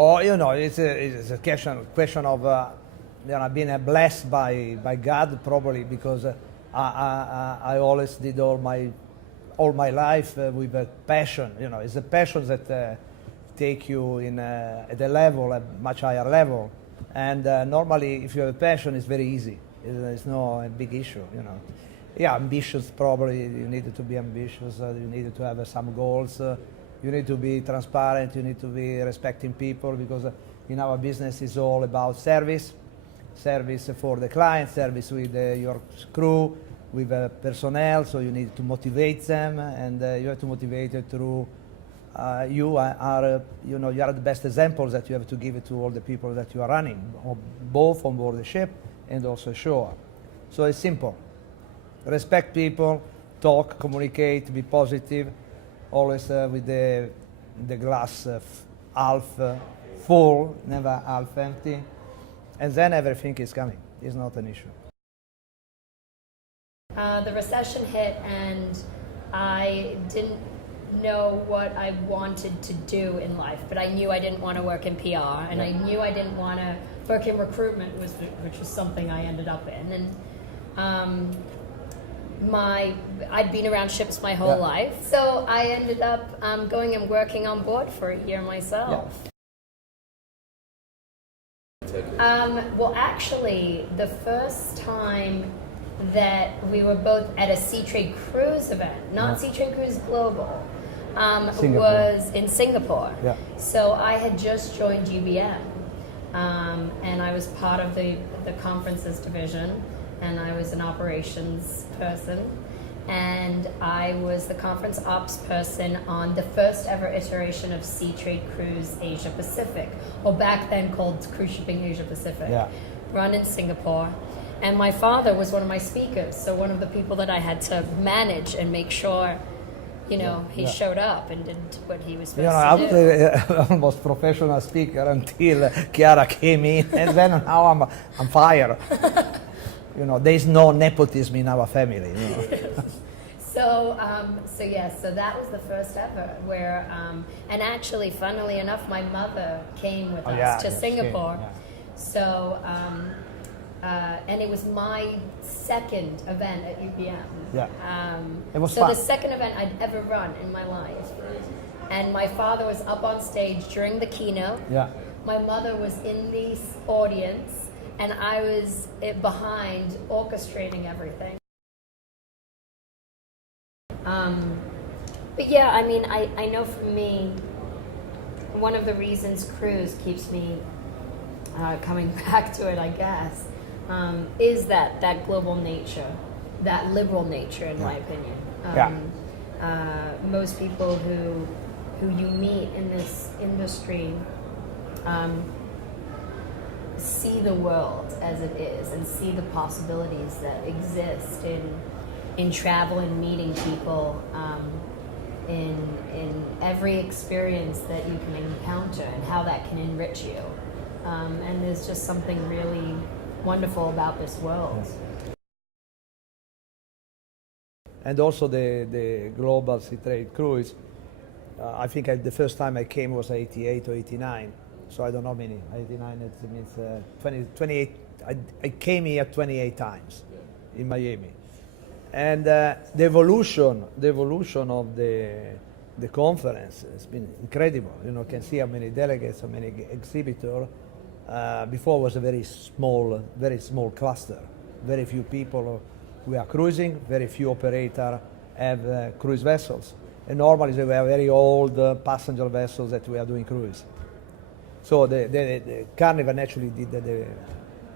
Or, it's a question of, being blessed by God, probably, because I always did all my life with a passion. It's a passion that take you at a much higher level. And normally, if you have a passion, it's very easy. It's no big issue. Yeah, ambitious, probably. You need to be ambitious. You need to have some goals. You need to be transparent. You need to be respecting people, because in our business is all about service for the client, service with your crew, with personnel. So you need to motivate them, and you have to motivate it through. You are the best examples that you have to give it to all the people that you are running, both on board the ship and also ashore. So it's simple. Respect people, talk, communicate, be positive, always with the glass half full, never half empty, and then everything is coming. It's not an issue. The recession hit, and I didn't know what I wanted to do in life, but I knew I didn't want to work in PR, and I knew I didn't want to work in recruitment, which was something I ended up in. And I'd been around ships my whole life, so I ended up going and working on board for a year myself. Well, actually, the first time that we were both at a Seatrade Cruise event, not Seatrade Cruise Global, was in Singapore. Yeah. So I had just joined UBM, and I was part of the conferences division, and I was an operations person, and I was the conference ops person on the first ever iteration of Seatrade Cruise Asia Pacific, or back then called Cruise Shipping Asia Pacific, run in Singapore. And my father was one of my speakers, so one of the people that I had to manage and make sure, he showed up and did what he was supposed to do. I was almost professional speaker until Chiara came in, and then now I'm fired. There's no nepotism in our family. So that was the first ever where, and actually, funnily enough, my mother came with us to Singapore. So, and it was my second event at UBM. It was so fun. The second event I'd ever run in my life. And my father was up on stage during the keynote. My mother was in the audience, and I was behind orchestrating everything. But yeah, I mean, I know for me, one of the reasons cruise keeps me coming back to it, I guess, is that global nature, that liberal nature, in my opinion. Most people who you meet in this industry see the world as it is, and see the possibilities that exist in travel and meeting people, in every experience that you can encounter, and how that can enrich you. And there's just something really wonderful about this world. And also the global Seatrade Cruise, I think the first time I came was 88 or 89. So I don't know many. 89, it means 28. I came here 28 times in Miami. And the evolution of the conference has been incredible. You can see how many delegates, how many exhibitors. Before was a very small cluster. Very few people who are cruising, very few operators have cruise vessels. And normally they were very old passenger vessels that we are doing cruise. So the Carnival naturally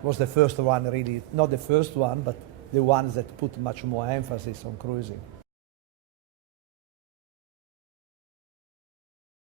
was the first one, really, not the first one, but the ones that put much more emphasis on cruising.